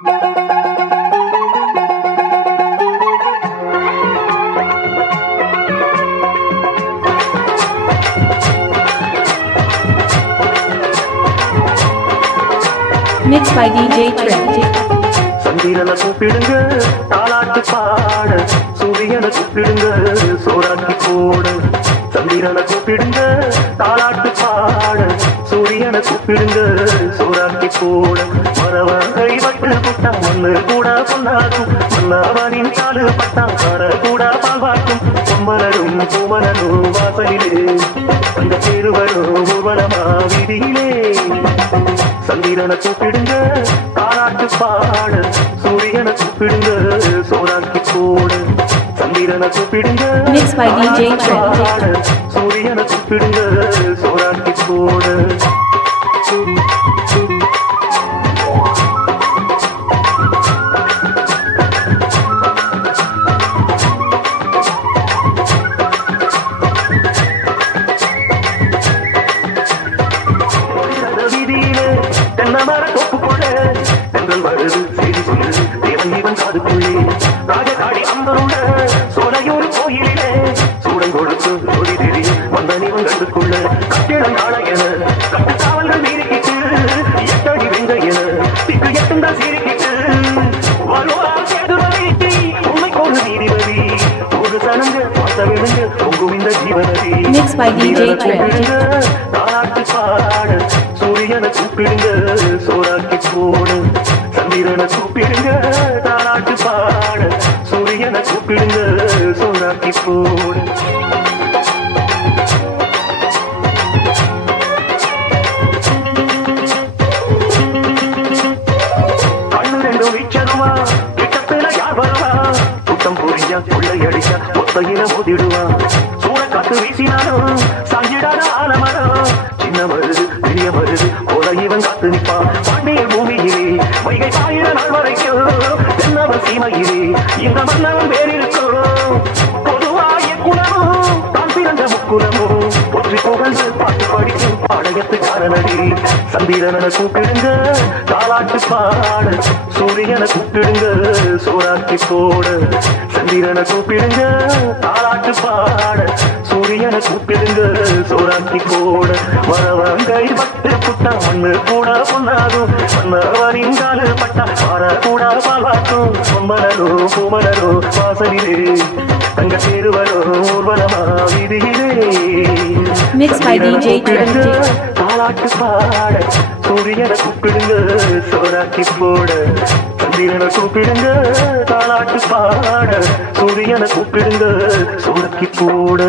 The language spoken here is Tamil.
Mixed by DJ Trip. சந்திரனை கூப்பிடுங்க தாலாட்டு பாட, சூரியனை கூப்பிடுங்க சோறாக்கி போட. சந்திரனை கூப்பிடுங்க தாலாட்டு பாட, சூரியனை கூப்பிடுங்க சோறாக்கி போட. மரவகை வட்டு புட்டா மண்ணு கூட பொன்னாக்கும், மன்னவரின் காலு பட்டா கர கூட பால்வாக்கும். பொம்மலரும் பூமலரும் வாசலிலே அந்த பெருவரும் ஊர்வலமா வீதியிலே. சந்திரனை கூப்பிடுங்க தாலாட்டு பாட, சூரியனை கூப்பிடுங்க சோறாக்கி போட. சந்திரனை கூப்பிடுங்க பாட, சூரியனை கூப்பிடுங்க சோறாக்கி போட. தென்னமர கொப்புக்குள்ள தென்றல் வருது செய்தி சொல்லுது தேவன் இவன் காதுக்குள்ளே. ராஜகாடி அம்பருள்ள சோலையூர் கோயிலே சூடன் கொடுத்து ஒளி தெரியும் வந்தன் இவன் கண்டுக்குள்ள. கட்டிடம் காண என கட்டு காவல்கள் மீறிக்கிட்டு, எட்டடி வெங்க என திக்கு எட்டுந்தான் சீரிக்கிட்டு. வருவார் சேதுபதி உண்மைக்கு ஒரு நீதிபதி, ஒரு சனங்க பார்த்த விழுங்க உங்கும் இந்த ஜீவனதி. தாலாட்டு பாட, சூரியனை கூப்பிடுங்க சோறாக்கி போட. சந்திரனை கூப்பிடுங்க தாலாட்டு பாட, சூரியனை கூப்பிடுங்க சோறாக்கி போட. கண்ணு ரெண்டும் வீச்சருவா கிட்டத்துல யார் வருவா, கூட்டம் புரிஞ்சா கொள்ளையடிச்சா ஒத்தையில மோதிடுவா. சூறக்காத்து வீசினாலும் சாஞ்சிடாத ஆலமரம், சின்ன வருது பெரிய வருது போல இவன் காத்து நிப்பா. பாண்டிய பூமியிலே வைகை பாயிர நாள் வரைக்கும் தென்னவன் சீமையிலே இந்த மன்னவன் பேரிருக்கும். பொதுவாய குலமும் தான் பிறந்த முக்குலமும் ஒற்றி புகழ்ந்து பாட்டு படிக்கும் பாடகத்து காரணடி. சந்திரனை கூப்பிடுங்க தாலாட்டு பாட, சூரியனை கூப்பிடுங்க சோறாக்கி போட. சந்திரனை கூப்பிடுங்க தாலாட்டு பாட, சூரியனை கூப்பிடுங்க சோறாக்கி போட. வரவங்கை பட்டு புட்டா மண்ணு கூட பொன்னாகும், மன்னவரின் காலு பட்டா பார கூட பால்வாக்கும். பொம்மலரோ பூமலரோ வாசலிலே தங்க தேருவரோ ஊர்வலமா வீதியிலே. தாலாட்டு பாட, சூரியனை கூப்பிடுங்க சோறாக்கி போட. சந்திரனை கூப்பிடுங்க தாலாட்டு பாட, சூரியனை கூப்பிடுங்க சோறாக்கி போட.